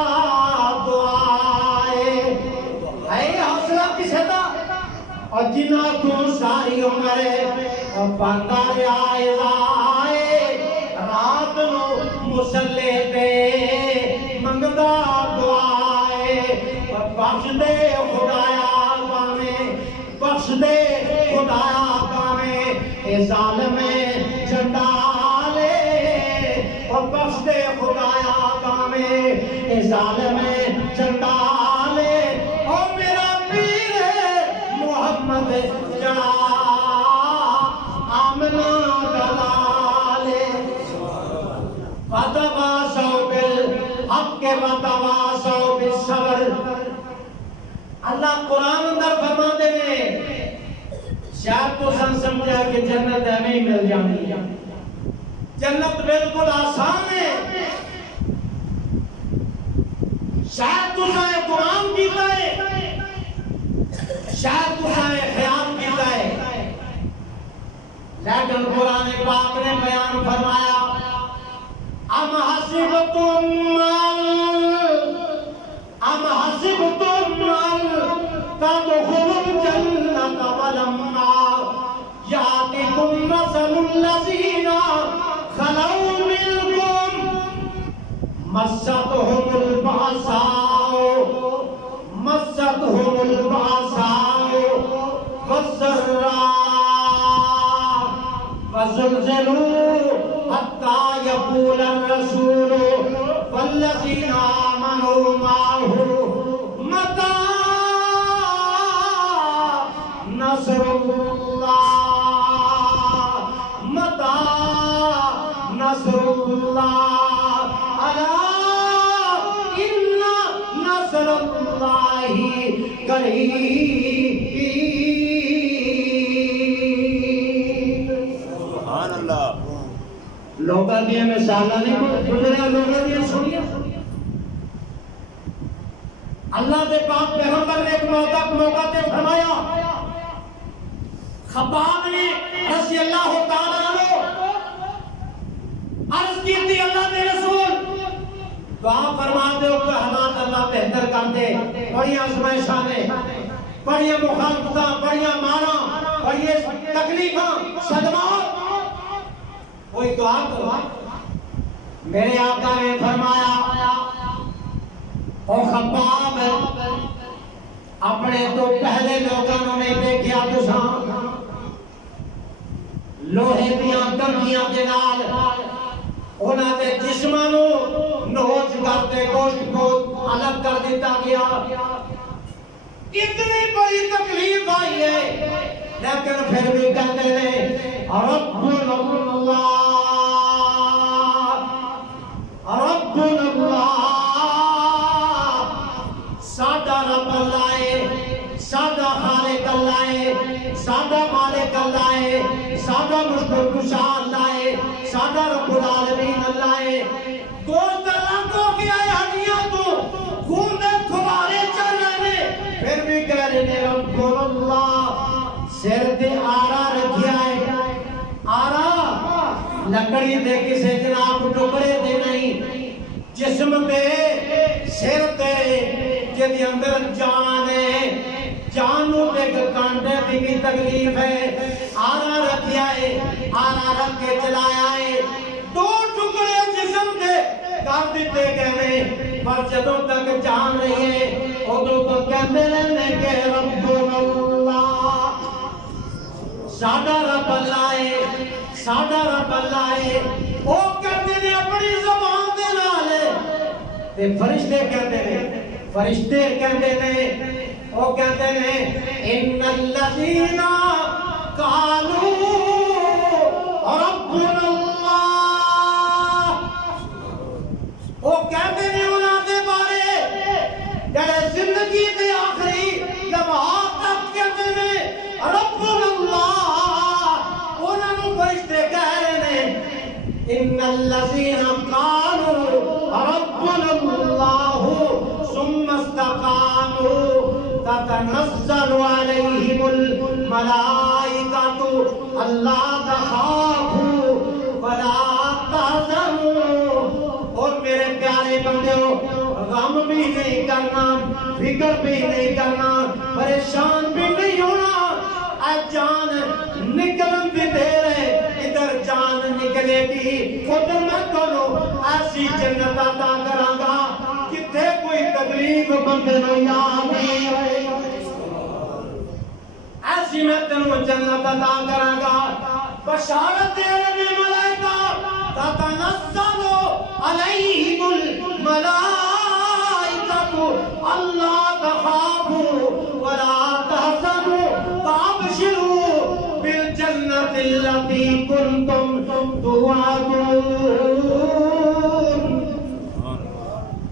دعائے اے حوصلہ کسے دا اور جنا تو ساری عمر پندریا ازائے رات نو مسلے تے منگدا دعائے بخش دے خدایا کامیں بخش دے خدایا کامیں اے ظالم چنڈالے اور بخش دے خدایا کامیں اے ظالم چنڈالے اور میرا پیر محمد جڑا آمنہ دلالے وَتَوَاسَوْا بِالْحَقِّ وَتَوَاسَوْا بِالصَّبْرِ اللہ قرآن اندر فرماتے ہیں شاید تو سن سمجھا کہ جنت ہمیں ہی مل جانی جنت بالکل آسان ہے شاید تو سائے قرآن کیتا ہے شاید تو سائے خیال کیتا ہے لیکن قرآن پاک نے بیان فرمایا ام حسبتم تدخلوا الجنة ولما يأتكم مثل الذين خلوا منكم مستهم البأساء والضراء وزلزلوا حتى يقول الرسول والذين آمنوا معه متى نصر الله ألا إن نصر الله قريب سبحان اللہ لوگاں دی مثالاں نہیں گزریا لوگاں دی سنیا اللہ دے پاک پیغمبر نے ایک موقع تے فرمایا خباب نے رضی اللہ تعالیٰ عنہ عرض کی تھی اللہ دے رسول دعا فرما دے کہ حالات اللہ بہتر کر دے بڑی آزمائشاں نے بڑی مخالفتاں بڑی مارا بڑی تکلیفاں صدمات کوئی دعا کرو میرے آقا نے فرمایا او خباب اپنے تو پہلے لوگوں نے دیکھیا تساں لوہے دیاں کنگیاں دے نال انہاں دے جسماں نوں نوچ کر تے گوشت کو الگ کر دیتا گیا اتنی بڑی تکلیف آئی ہے لیکن پھر بھی کہتے ہیں ربنا اللہ ربنا اللہ سادہ رب اللہ ہے سادہ خالق اللہ ہے سادہ مالک اللہ ہے سادہ مشکل کشا اللہ ہے سادہ رب العالمین اللہ ہے گوشت اللہ کو کیا ہے ہڈیاں تو خون میں کھوارے چل رہے پھر بھی کہہ رہے ہیں ربنا اللہ سر دے آرا رکھیا ہے آرا لکڑی دے کسے جناب ٹکڑے دے نہیں جسم دے سر دے جدی اندر جان ہے جانو دے کانٹے دی بھی تکلیف ہے آرا رکھیا ہے آرا رکھ کے چلایا ہے دو ٹکڑے جسم دے کر دیتے کہنے پر جدوں تک جان رہی ہے ادھوں تو کہنے رہنے کہ ربنا اللہ سادہ رب اللہ ہے سادہ رب اللہ ہے وہ کہتے ہیں اپنی زبان دے نالے تے فرشتے کہتے ہیں وہ کہتے ہیں ان الذین قالوا ربنا اللہ وہ کہتے ہیں انہاں دے بارے جڑے زندگی دے آخری لمحات تک کہتے ہیں ربنا اللہ انہوں فرشتے کہہ رہے ہیں ان الذین قالوا ربنا اللہ ثم استقاموا تتنزل علیہم الملائکۃ الا تخافوا ولا تحزنوا اور میرے پیارے بندیوں غم بھی نہیں کرنا فکر بھی نہیں کرنا پریشان بھی نہیں ہونا اے جان نکلن بھی دے رہے ادھر جان نکلے گی ادھر میں کرو ایسی جنت عطا کراں گا کتھے کوئی تکلیف بندے نو یاد نہیں ایسی میں تینوں جنت عطا کراں گا بشارت دے رہے ملائکہ تتنزل علیہم الملائکۃ اللہ تخافوا ولا تحزنوا وابشروا بالجنۃ التي كنتم توعدون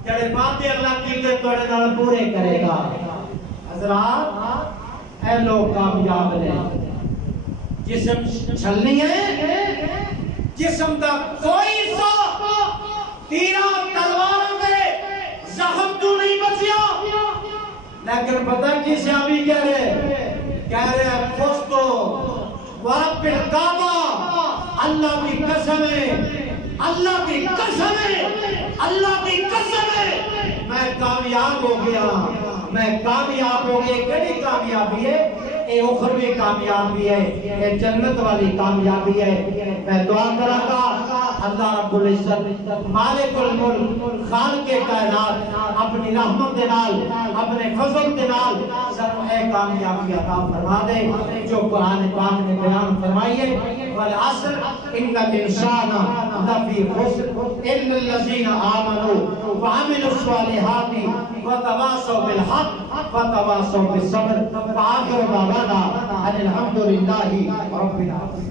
جڑے وعدے اللہ کیتے تواڈے نال پورے کرے گا حضرات اے لوگ کامیاب نے جسم چھلنی ہے جسم دا کوئی سا تیرا تلوار دے زخم تو نہیں بچیا لیکن پتہ کی صحابی کہہ رہے فستو ورب الکعبہ اللہ کی قسم ہے اللہ کی قسم ہے اللہ کی قسم ہے میں کامیاب ہو گیا میں کامیاب ہو گیا کیڑی کامیابی ہے اے اخروی کامیابی ہے اے جنت والی کامیابی ہے میں دعا کراں گا اللہ رب العزت مالک الملک خالق کائنات اپنی رحمت دے نال اپنے فضل دے نال سب اے کامیابی عطا فرما دے جو قرآن پاک نے بیان فرمائی ہے والعصر ان الانسان لفی خسر الا الذین آمنوا وعملوا الصالحات وتواصوا بالحق وتواصوا بالصبر وآخر دعوانا ان الحمد للہ رب العالمین.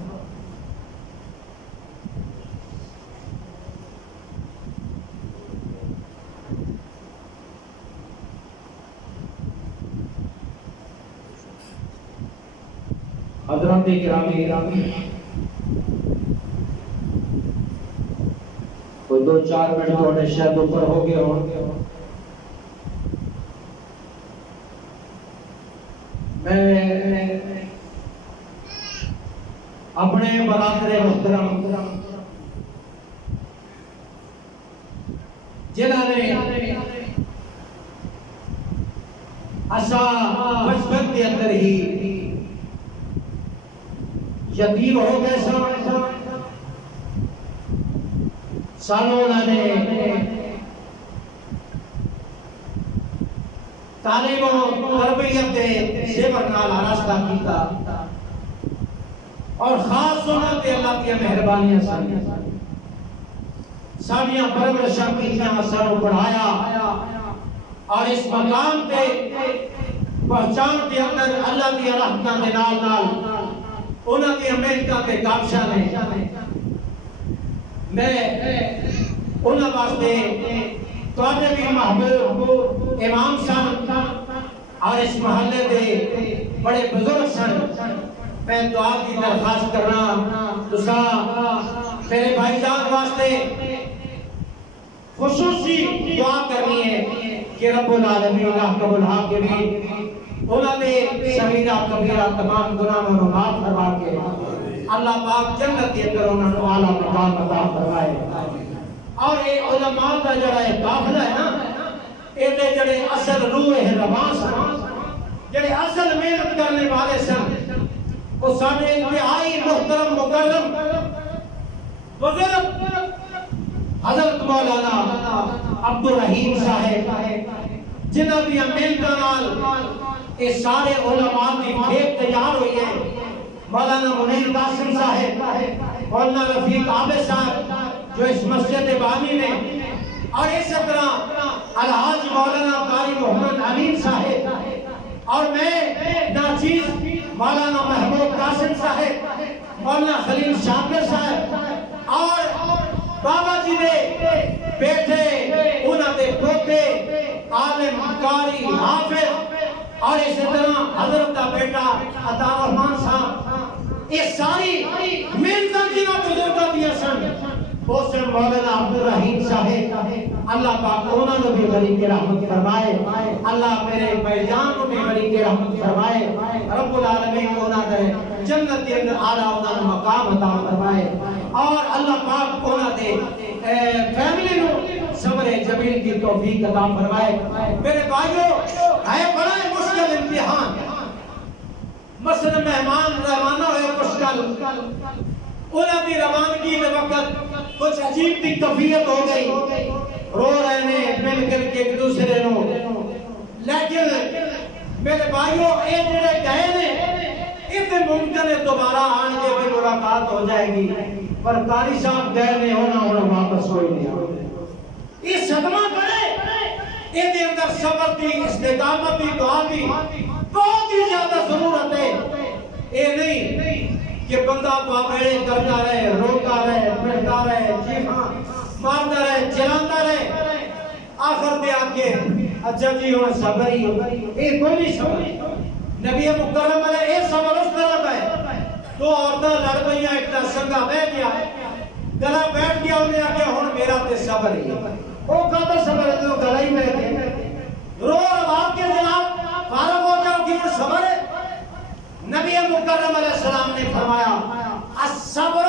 حضرات گرامی کوئی 2-4 منٹ تھوڑے شاید اوپر ہو گئے ہوں میں اپنے برادر محترم جنہوں نے اسا بچپن کے اندر ہی یتیم ہو گئے سانوں نے تعلیم و تربیت دے زیور نال آراستہ کیتا اور خاص انہوں تے اللہ کی مہربانیاں سن ساڈیاں پرورشاں کیتیاں سانوں پڑھایا اور اس مقام تے پہچان کے اندر اللہ کی رحمتاں دے نال نال انہاں دی محنتاں تے کابشاں نے میں انہاں واسطے تواڈے بھی محبوب امام صاحب اور اس محلے دے بڑے بزرگ سن میں دعا کی درخواست کرنا تسا میرے بھائی جان واسطے خصوصی دعا کرنی ہے کہ رب العالمین احکم الحاکمین انہاں نے صغیرہ کبیرہ تمام گناہوں کو معاف فرما کے اللہ پاک جنت کے اندر انہاں کو اعلیٰ مقام عطا فرمائے اور یہ علماء کا جڑا ہے قافلہ ہے نا یہ جڑے اصل روح ہے رواں سن جڑے اصل محنت کرنے والے سن وہ سارے انتہائی محترم مکرم بزرگ حضرت مولانا عبد الرحیم صاحب جنہاں دی محنتاں نال یہ سارے علماء کی بھیک تیار ہوئی ہے مولانا منیر قاسم صاحب مولانا رفیق عابد صاحب جو اس مسجد بانی نے اور اس طرح الحاج مولانا قاری محمد امین صاحب اور میں ناچیز مولانا محبوب قاسم صاحب مولانا خلیل شاکر صاحب اور بابا جی نے بیٹے انہاں دے پوتے عالم قاری حافظ اور اس طرح حضرت کا بیٹا عطا رحمان صاحب یہ ساری محنتاں جنہاں بزرگاں دیا سن اس مولانا عبد الرحیم صاحب اللہ پاک انہاں کو بھی بڑی کی رحمت فرمائے اللہ میرے بھائی جان کو بھی بڑی کی رحمت فرمائے رب العالمین کو انہاں دے جنت کے اندر اعلیٰ انہاں مقام عطا فرمائے اور اللہ پاک انہاں دے فیملی نو صبر جمیل کی توفیق عطا فرمائے میرے بھائیو ہے بڑا مشکل امتحان مثلا مہمان روانہ ہوئے مشکل انہاں دی روانگی میں وقت کچھ عجیب سی کیفیت ہو گئی رو رہے ہیں مل کر کے ایک دوسرے نو لیکن میرے بھائیوں اے جڑے گئے نے اتنے ممکن ہے دوبارہ آن کے بھی ملاقات ہو جائے گی پر قاری صاحب گئے نہیں ہونا واپس کوئی نہیں یہ صدمہ پڑے ان کے اندر صبر کی استقامت کی دعا کی بہت ہی زیادہ ضرورت ہے یہ نہیں کہ بندہ باغڑے کرتا رہے روتا رہے پھرتا رہے جی ہاں مارتا رہے چلاتا رہے آخر دے آکے اچھا جی ہوں صبر ہی یہ کوئی نہیں صبر نبی مکرم علیہ اے صبر اس طرح کا ہے دو عورتیں لڑ گئیں ایک تا سنگا بیٹھ گیا گلا بیٹھ گیا انہیں آگے ہون میرا تے صبر ہی وہ کہتا صبر ہے تو گلا ہی بیٹھ گیا رو رواق کے جناب فارغ ہو جاؤ کہ وہ صبر ہے نبی مکرم علیہ السلام نے فرمایا الصبر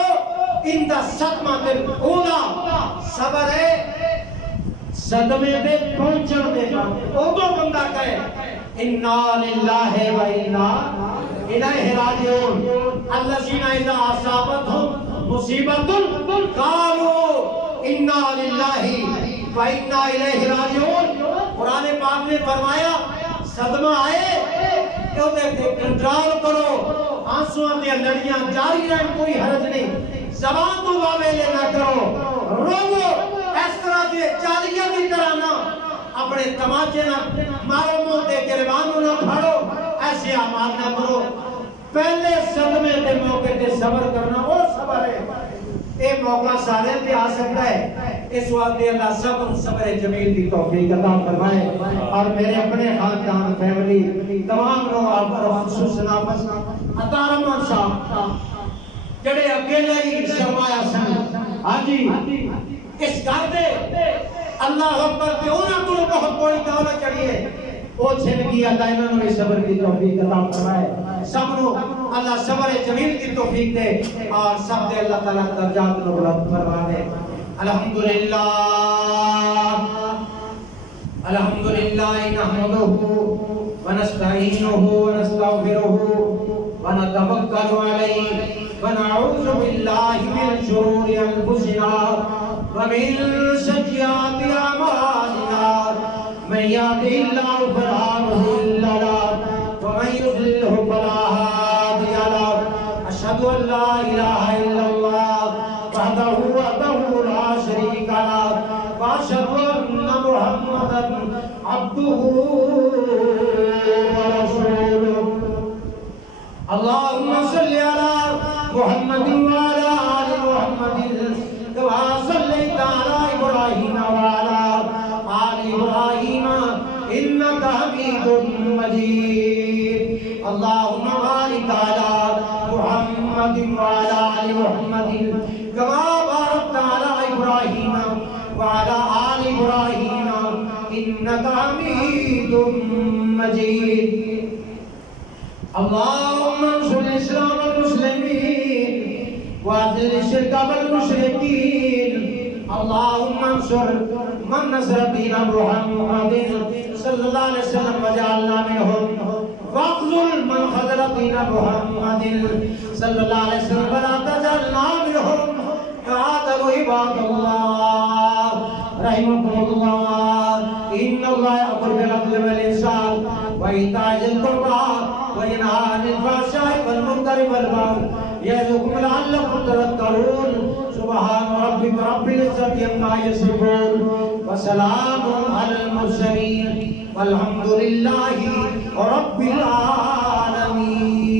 عند الصدمۃ الاولی صبر ہے صدمے پہ پہنچن دے گا وہ بندہ کہے انا للہ و انا الیہ راجعون الذین اذا اصابتهم مصیبۃ قالوا انا للہ و انا الیہ راجعون قرآن پاک نے فرمایا صدمہ آئے تو کنٹرول کرو آنسوਆਂ ਦੀਆਂ لڑیاں جاری رہیں کوئی حرج نہیں زبان تو واویلے نہ کرو روو اس طرح دے چالیاں کی طرح نہ اپنے تماچے نہ مارو منہ دے گریبانوں نہ پھاڑو ایسے اعمال نہ کرو پہلے صدمے دے موقع تے صبر کرنا وہ صبر ہے اے موقع سارے تے آ سکتا ہے اس واسطے اللہ صبر جمیل کی توفیق عطا فرمائے اور میرے اپنے خاندان فیملی تمام لوگ اور خصوص نافذ عطا رحمان صاحب جڑے اکیلے ہی سرمایہ سن ہاں جی اس گھر دے اللہ اکبر تے انہاں کو بہت بڑی دولت چڑھی ہے وہ چھن گیا اللہ انہوں نے صبر کی توفیق عطا فرمائے سب کو اللہ صبر جمیل کی توفیق دے اور سب دے اللہ تعالیٰ درجات کو بلند فرما دے الحمدللہ نحمده ونستعینه ونستغفره ونتوکل علیہ ونعوذ باللہ من شرور انفسنا ومن سیئات اعمالنا من يهده الله فلا مضل له ومن يضلل فلا هادي له اشهد ان لا اله الا الله وحده لا شريك له واشهد ان محمدا عبده ورسوله اللهم بارك على محمد وعلى آل محمد كما باركت على إبراهيم وعلى آل إبراهيم إنك حميد مجيد اللهم انصر الإسلام والمسلمين وأذل الشرك والمشركين اللهم انصر من نصر دين محمد صلى الله عليه وسلم وجعلنا منهم واخذل من خذل دين محمد صلى الله عليه وسلم ولا تجعلنا منهم فآتوا عباد الله رحمكم الله إن الله يأمر بالعدل والإحسان وإيتاء ذي القربى وينهى عن الفحشاء والمنكر والبغي يعظكم لعلكم تذكرون سبحان ربك رب العزة عما يصفون وسلام على المرسلين والحمد لله رب العالمين.